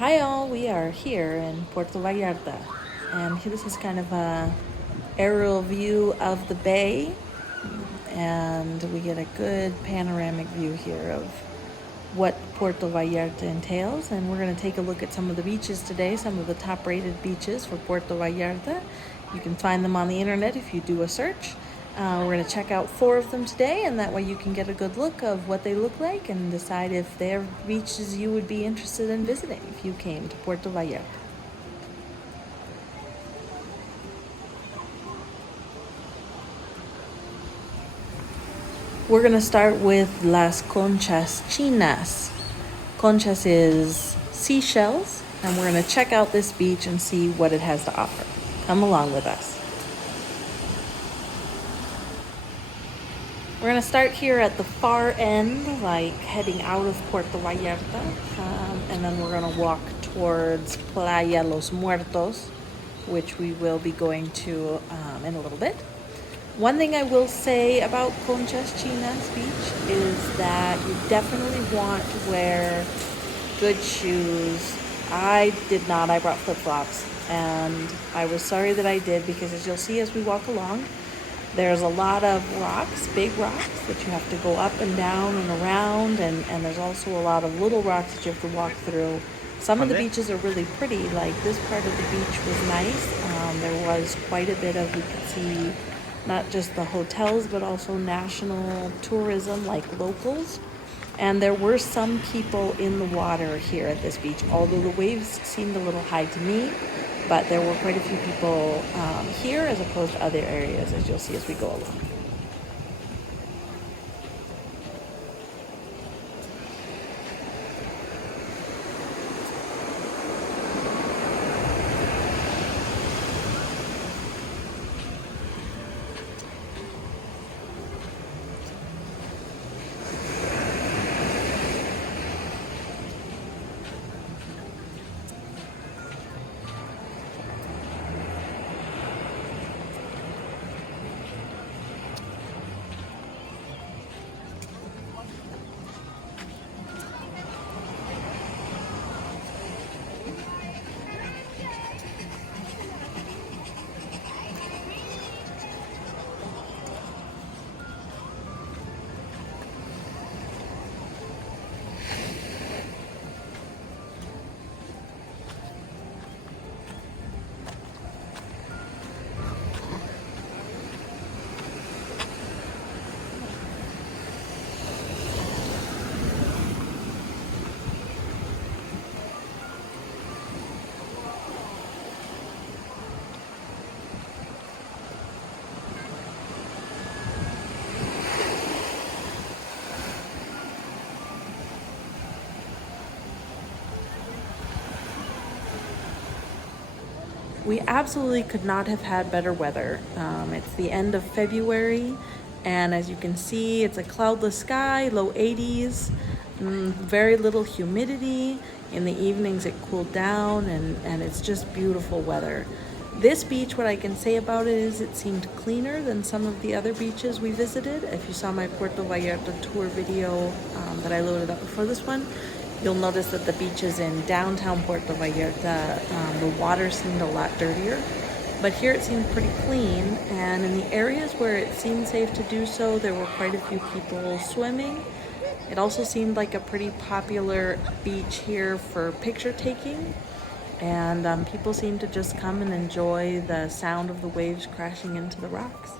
Hi all, we are here in Puerto Vallarta, and this is kind of a aerial view of the bay, and we get a good panoramic view here of what Puerto Vallarta entails. And we're going to take a look at some of the beaches today, some of the top rated beaches for Puerto Vallarta. You can find them on the internet if you do a search. We're going to check out 4 of them today, and that way you can get a good look of what they look like and decide if they're beaches you would be interested in visiting if you came to Puerto Vallarta. We're going to start with Las Conchas Chinas. Conchas is seashells, and we're going to check out this beach and see what it has to offer. Come along with us. We're going to start here at the far end, like heading out of Puerto Vallarta, and then we're going to walk towards Playa Los Muertos, which we will be going to in a little bit. One thing I will say about Conchas Chinas Beach is that you definitely want to wear good shoes. I did not. I brought flip-flops, and I was sorry that I did, because as you'll see as we walk along, there's a lot of rocks, big rocks, that you have to go up and down and around, and there's also a lot of little rocks that you have to walk through. Some of the beaches are really pretty, like this part of the beach was nice. There was quite a bit of, you could see not just the hotels, but also national tourism, like locals. And there were some people in the water here at this beach, although the waves seemed a little high to me, but there were quite a few people here as opposed to other areas, as you'll see as we go along. We absolutely could not have had better weather. It's the end of February, and as you can see, it's a cloudless sky, low 80s, very little humidity. In the evenings it cooled down, and it's just beautiful weather. This beach, what I can say about it is it seemed cleaner than some of the other beaches we visited. If you saw my Puerto Vallarta tour video that I loaded up before this one, you'll notice that the beaches in downtown Puerto Vallarta, the water seemed a lot dirtier. But here it seemed pretty clean, and in the areas where it seemed safe to do so, there were quite a few people swimming. It also seemed like a pretty popular beach here for picture taking, and people seemed to just come and enjoy the sound of the waves crashing into the rocks.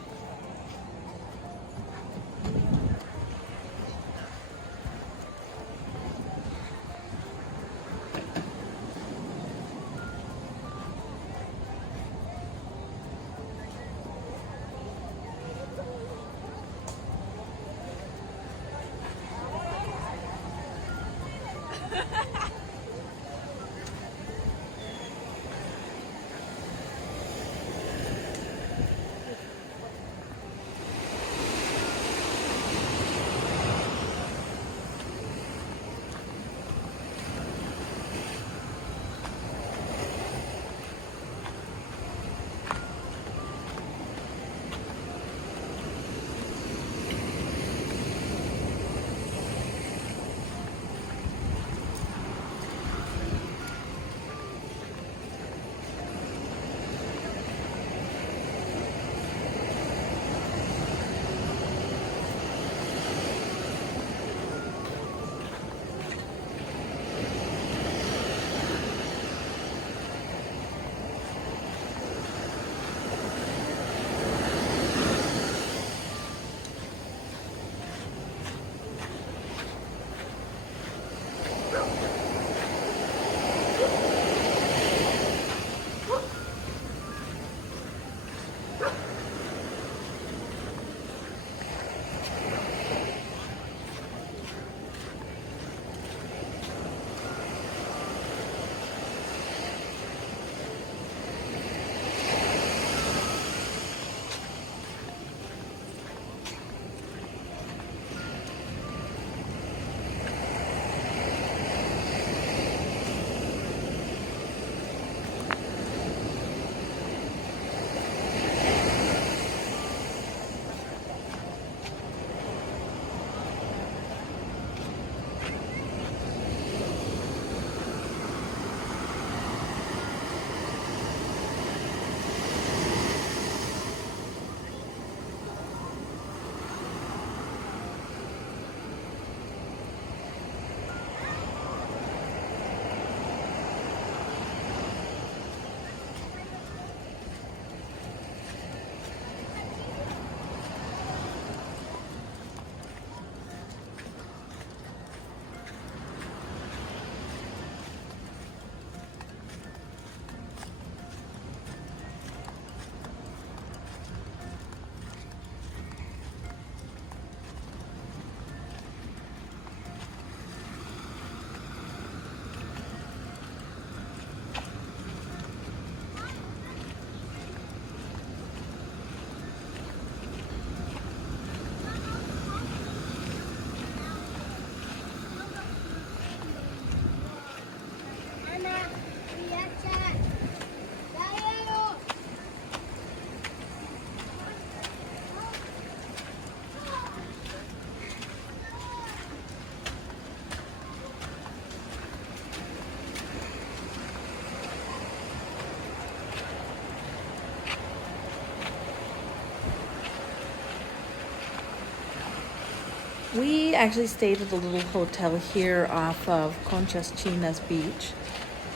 actually stayed at a little hotel here off of Conchas Beach.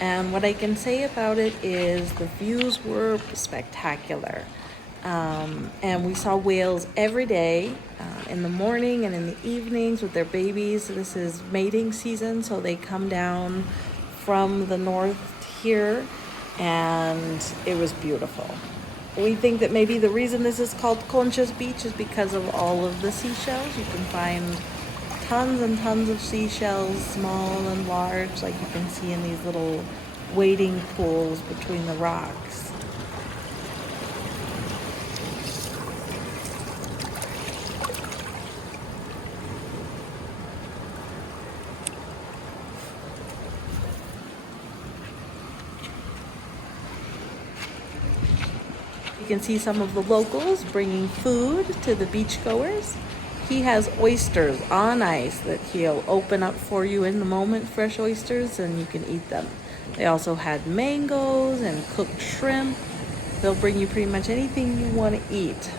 And what I can say about it is the views were spectacular. And we saw whales every day, in the morning and in the evenings with their babies. This is mating season, so they come down from the north here, and it was beautiful. We think that maybe the reason this is called Conchas Beach is because of all of the seashells. You can find tons and tons of seashells, small and large, like you can see in these little wading pools between the rocks. You can see some of the locals bringing food to the beachgoers. He has oysters on ice that he'll open up for you in the moment, fresh oysters, and you can eat them. They also had mangoes and cooked shrimp. They'll bring you pretty much anything you want to eat.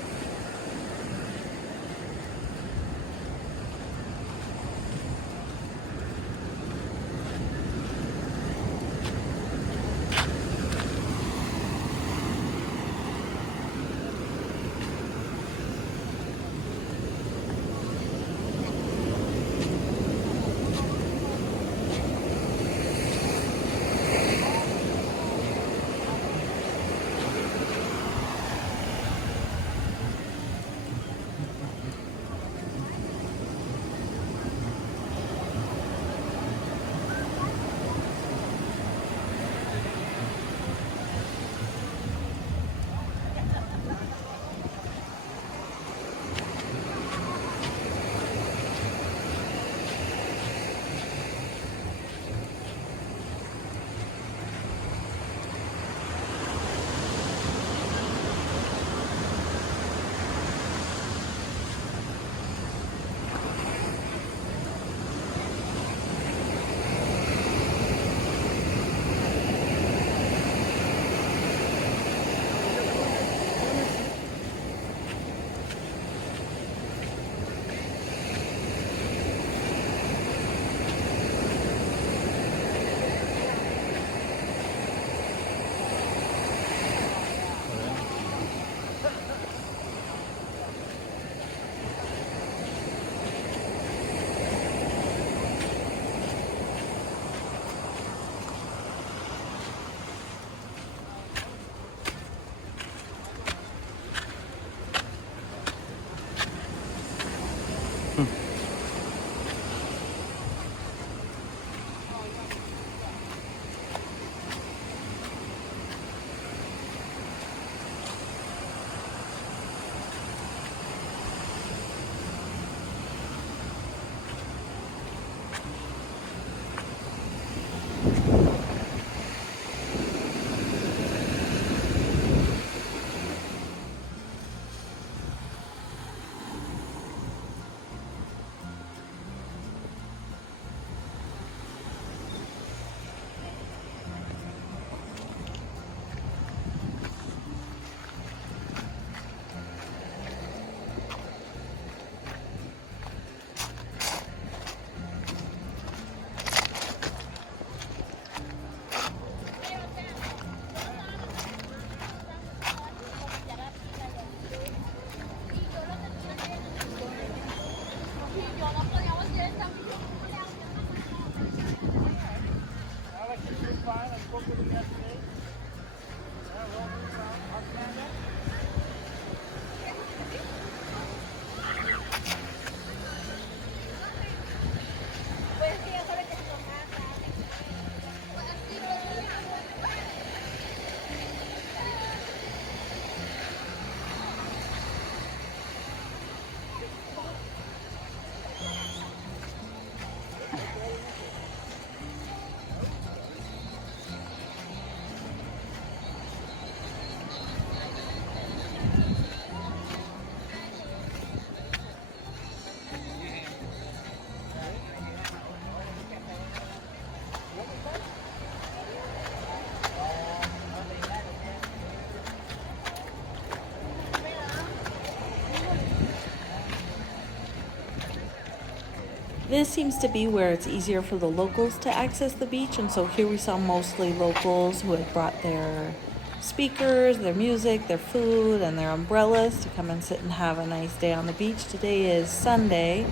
This seems to be where it's easier for the locals to access the beach, and so here we saw mostly locals who had brought their speakers, their music, their food, and their umbrellas to come and sit and have a nice day on the beach. Today is Sunday,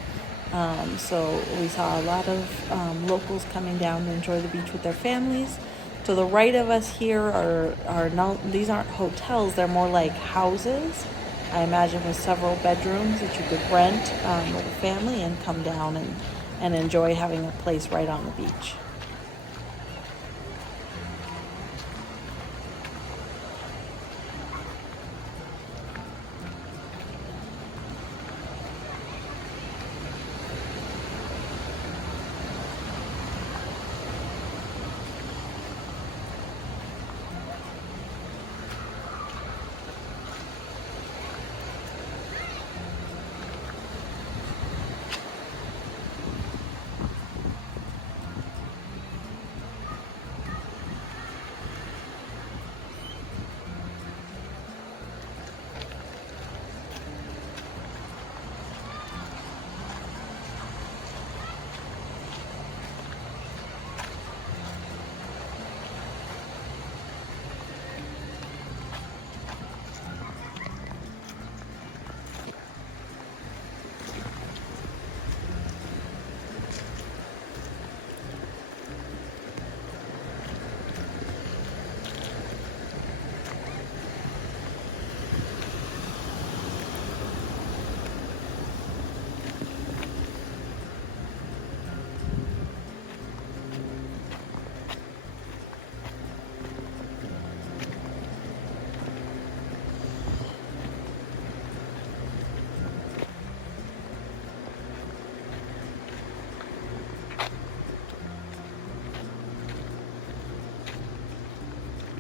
so we saw a lot of locals coming down to enjoy the beach with their families. To the right of us here are no, these aren't hotels, they're more like houses. I imagine with several bedrooms that you could rent with a family and come down and enjoy having a place right on the beach.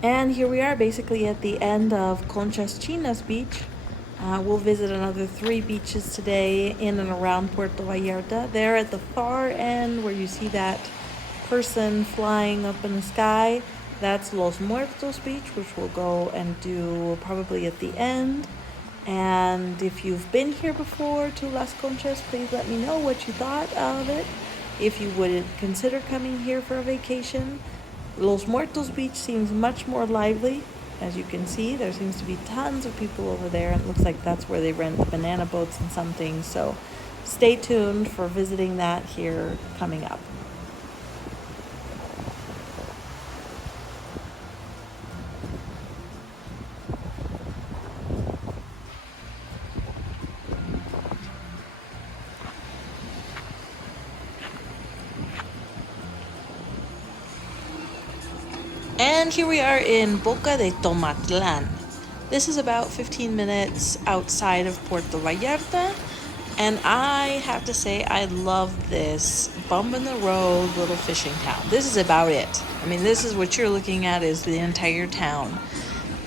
And here we are basically at the end of Conchas China's beach. We'll visit another 3 beaches today in and around Puerto Vallarta. There at the far end where you see that person flying up in the sky, that's Los Muertos Beach, which we'll go and do probably at the end. And if you've been here before to Las Conchas, please let me know what you thought of it. If you would consider coming here for a vacation. Los Muertos Beach seems much more lively. As you can see, there seems to be tons of people over there, and it looks like that's where they rent the banana boats and some things. So stay tuned for visiting that here coming up. And here we are in Boca de Tomatlán. This is about 15 minutes outside of Puerto Vallarta. And I have to say, I love this bump in the road little fishing town. This is about it. I mean, this is what you're looking at is the entire town.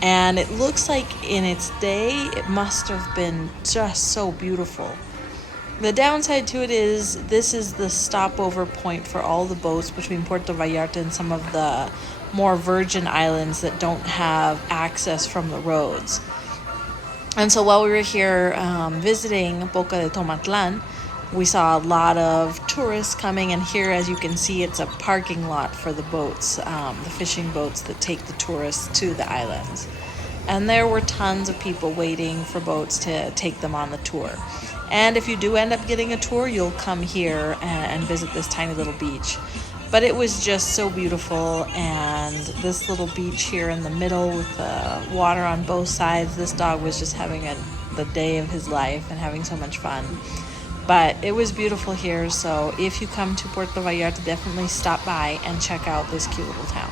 And it looks like in its day, it must have been just so beautiful. The downside to it is this is the stopover point for all the boats between Puerto Vallarta and some of the more virgin islands that don't have access from the roads. And so while we were here visiting Boca de Tomatlán, we saw a lot of tourists coming, and here, as you can see, it's a parking lot for the boats, the fishing boats that take the tourists to the islands. And there were tons of people waiting for boats to take them on the tour. And if you do end up getting a tour, you'll come here and visit this tiny little beach. But it was just so beautiful, and this little beach here in the middle with the water on both sides, this dog was just having the day of his life and having so much fun. But it was beautiful here, so if you come to Puerto Vallarta, definitely stop by and check out this cute little town.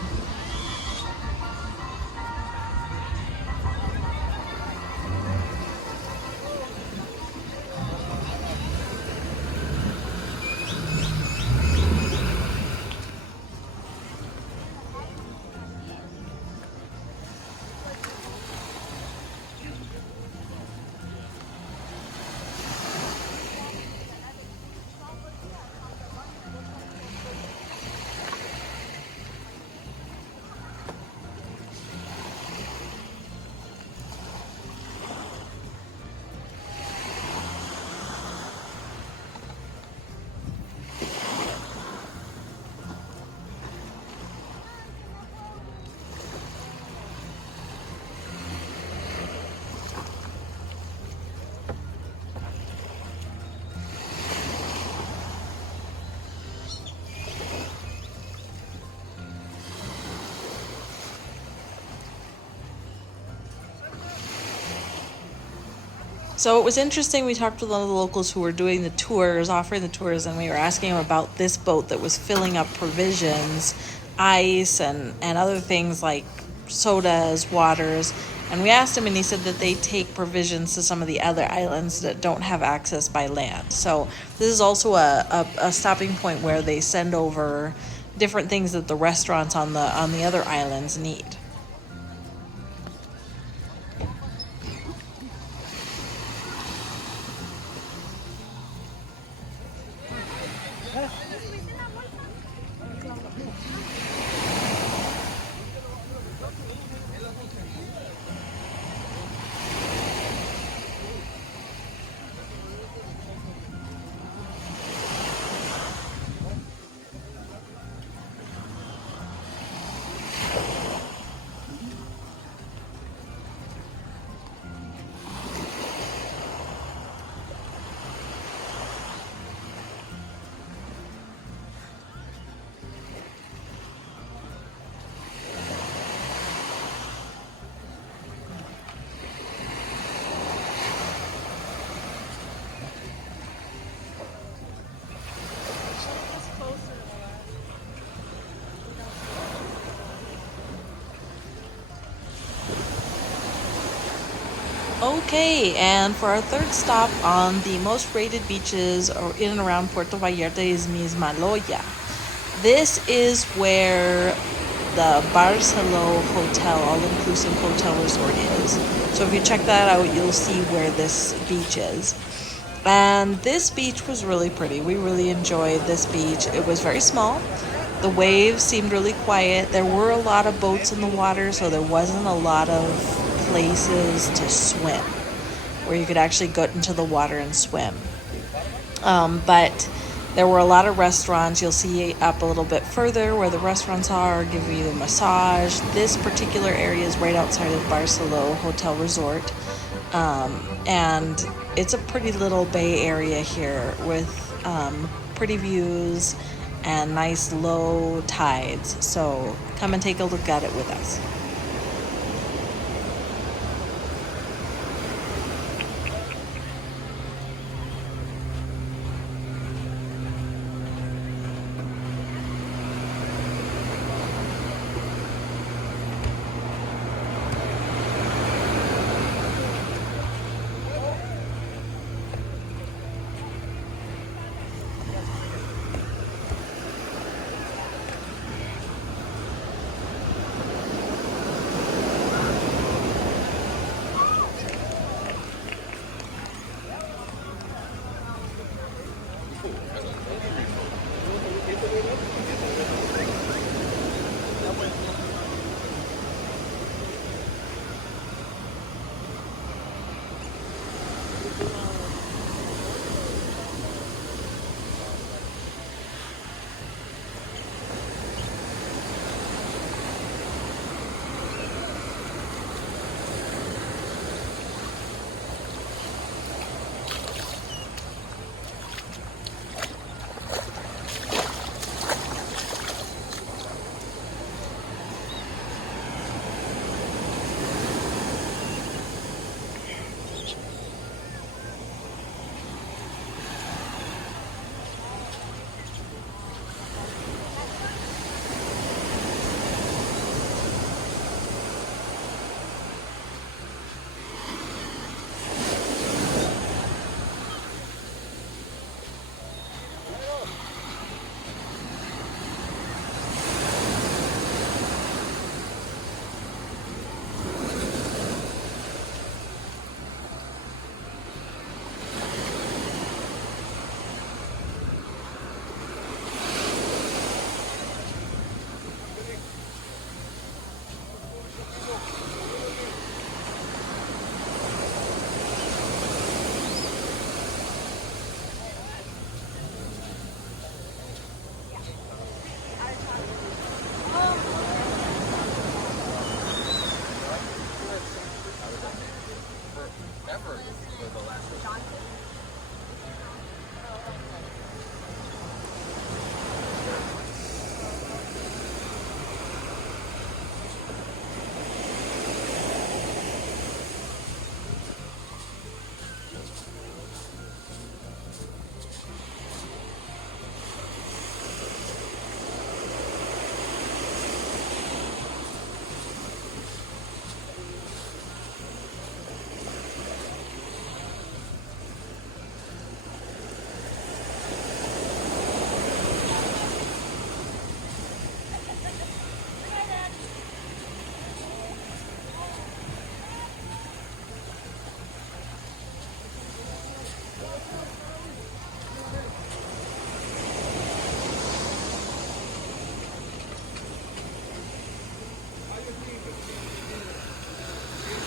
So it was interesting. We talked to one of the locals who were doing the tours, offering the tours, and we were asking him about this boat that was filling up provisions, ice, and other things like sodas, waters. And we asked him, and he said that they take provisions to some of the other islands that don't have access by land. So this is also a stopping point where they send over different things that the restaurants on the other islands need. Okay, and for our third stop on the most rated beaches or in and around Puerto Vallarta is Mismaloya. This is where the Barceló Hotel, all-inclusive hotel resort is. So if you check that out, you'll see where this beach is. And this beach was really pretty. We really enjoyed this beach. It was very small. The waves seemed really quiet. There were a lot of boats in the water, so there wasn't a lot of places to swim where you could actually get into the water and swim. But there were a lot of restaurants. You'll see up a little bit further where the restaurants are, give you a massage. This particular area is right outside of Barceló Hotel Resort. And it's a pretty little bay area here with pretty views and nice low tides. So come and take a look at it with us.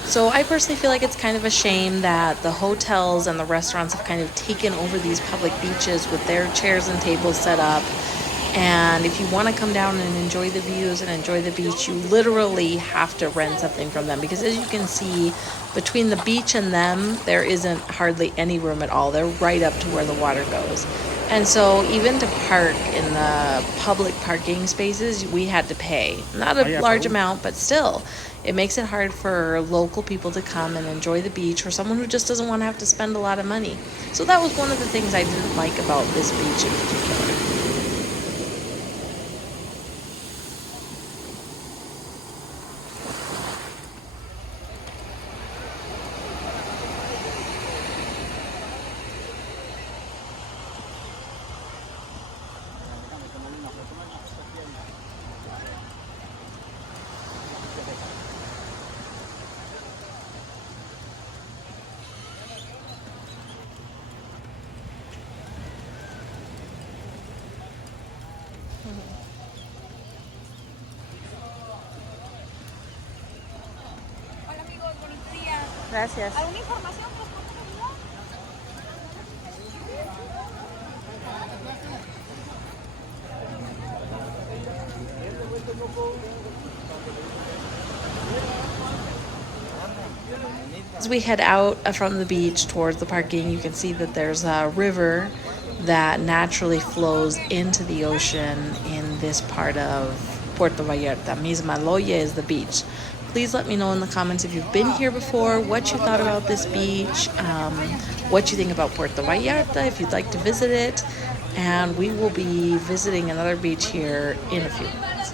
So I personally feel like it's kind of a shame that the hotels and the restaurants have kind of taken over these public beaches with their chairs and tables set up. And if you want to come down and enjoy the views and enjoy the beach, you literally have to rent something from them, because as you can see, between the beach and them, there isn't hardly any room at all. They're right up to where the water goes. And so even to park in the public parking spaces, we had to pay. Not a large amount, but still, it makes it hard for local people to come and enjoy the beach, or someone who just doesn't want to have to spend a lot of money. So that was one of the things I didn't like about this beach in particular. Gracias. ¿Alguna información que nos puedas ayudar? As we head out from the beach towards the parking, you can see that there's a river that naturally flows into the ocean in this part of Puerto Vallarta. Mismaloya is the beach. Please let me know in the comments if you've been here before, what you thought about this beach, what you think about Puerto Vallarta, if you'd like to visit it. And we will be visiting another beach here in a few minutes.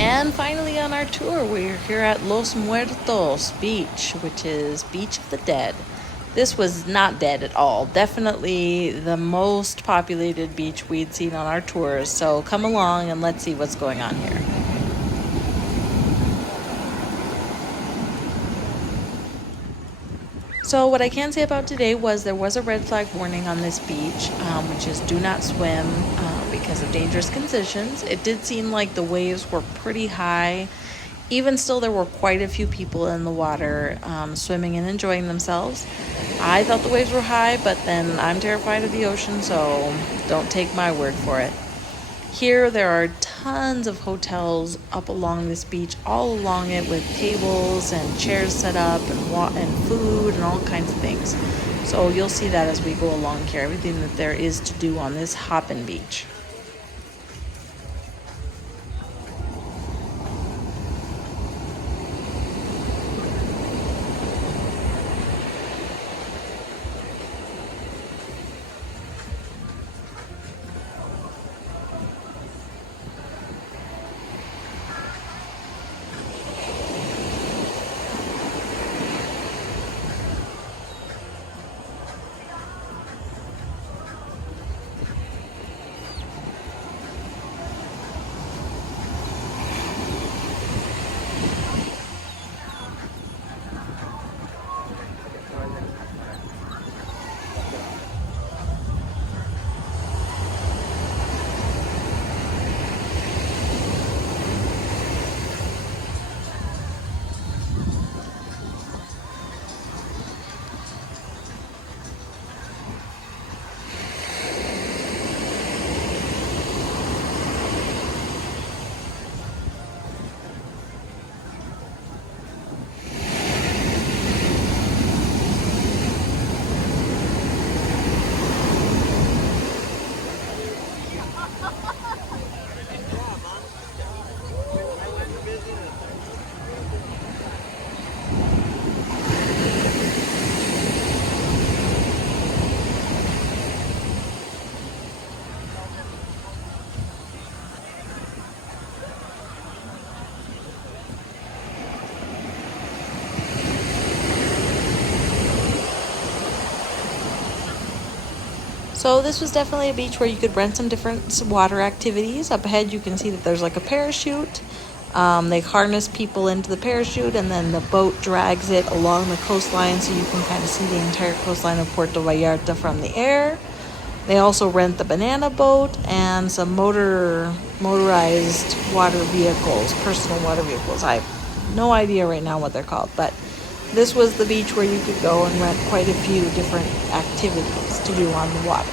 And finally on our tour, we're here at Los Muertos Beach, which is Beach of the Dead. This was not dead at all. Definitely the most populated beach we'd seen on our tours. So come along and let's see what's going on here. So what I can say about today was there was a red flag warning on this beach, which is do not swim because of dangerous conditions. It did seem like the waves were pretty high. Even still, there were quite a few people in the water swimming and enjoying themselves. I thought the waves were high, but then I'm terrified of the ocean, so don't take my word for it. Here there are tons of hotels up along this beach, all along it, with tables and chairs set up and food and all kinds of things. So you'll see that as we go along here, everything that there is to do on this hoppin' beach. So this was definitely a beach where you could rent some different water activities. Up ahead you can see that there's like a parachute. They harness people into the parachute, and then the boat drags it along the coastline so you can kind of see the entire coastline of Puerto Vallarta from the air. They also rent the banana boat and some motorized water vehicles, personal water vehicles. I have no idea right now what they're called, but this was the beach where you could go and rent quite a few different activities to do on the water.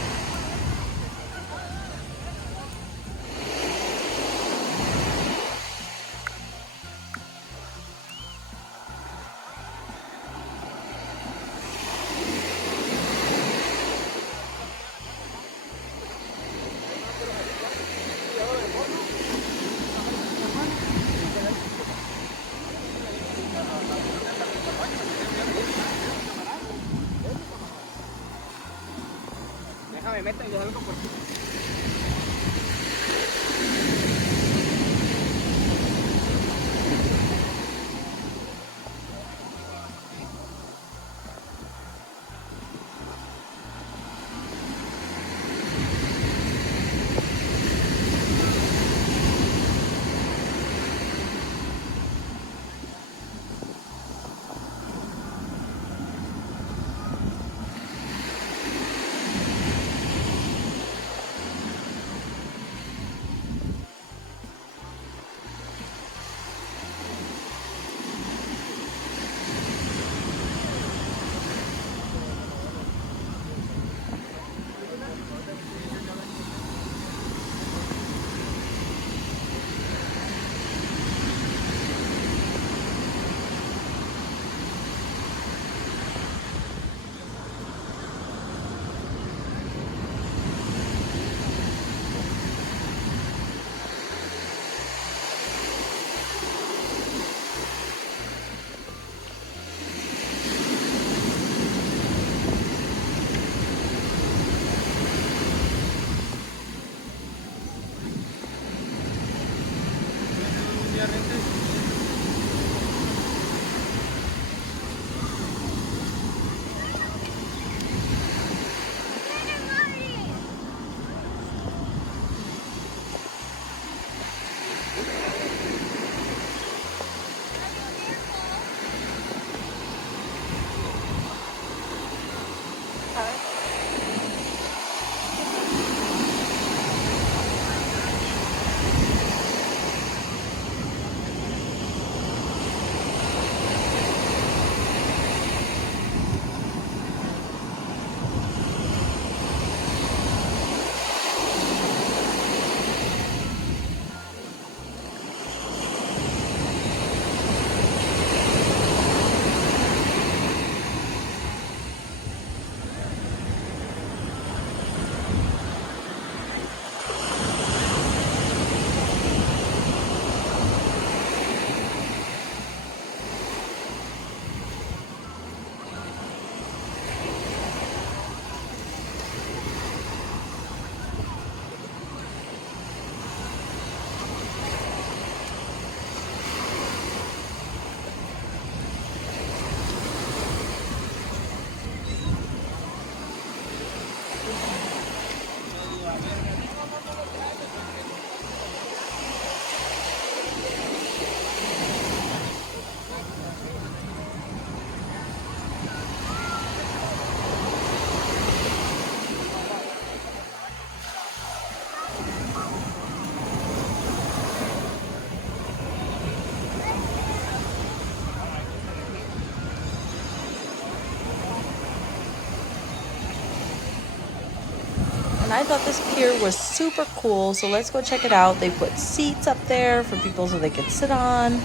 And I thought this pier was super cool, so let's go check it out. They put seats up there for people so they could sit on,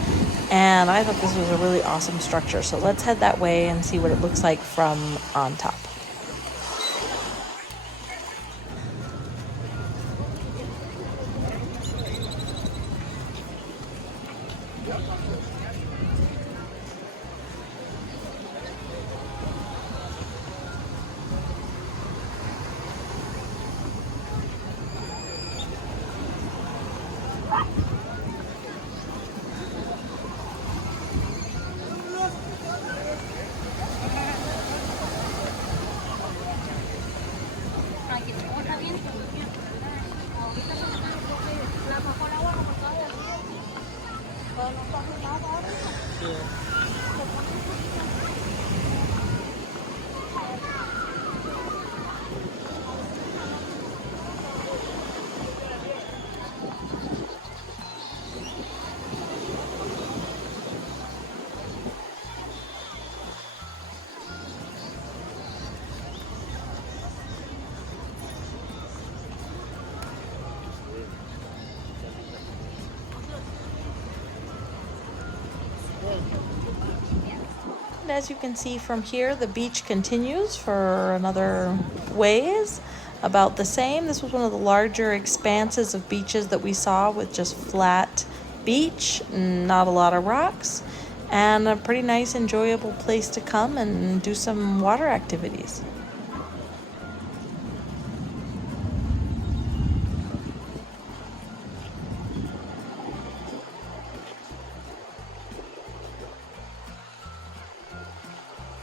and I thought this was a really awesome structure. So let's head that way and see what it looks like from on top. as you can see from here, the beach continues for another ways, about the same. This was one of the larger expanses of beaches that we saw, with just flat beach, not a lot of rocks, and a pretty nice, enjoyable place to come and do some water activities.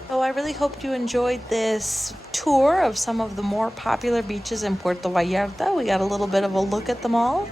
So I really hope you enjoyed this tour of some of the more popular beaches in Puerto Vallarta. We got a little bit of a look at them all.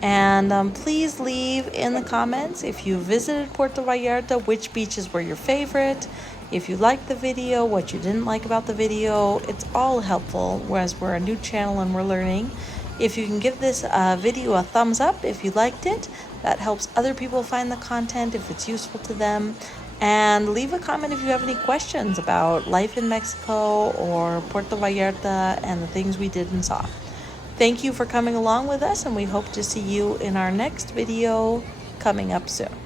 And please leave in the comments, if you visited Puerto Vallarta, which beaches were your favorite. If you liked the video, what you didn't like about the video. It's all helpful, whereas we're a new channel and we're learning. If you can give this video a thumbs up if you liked it, that helps other people find the content if it's useful to them. And leave a comment if you have any questions about life in Mexico or Puerto Vallarta and the things we did and saw. Thank you for coming along with us, and we hope to see you in our next video coming up soon.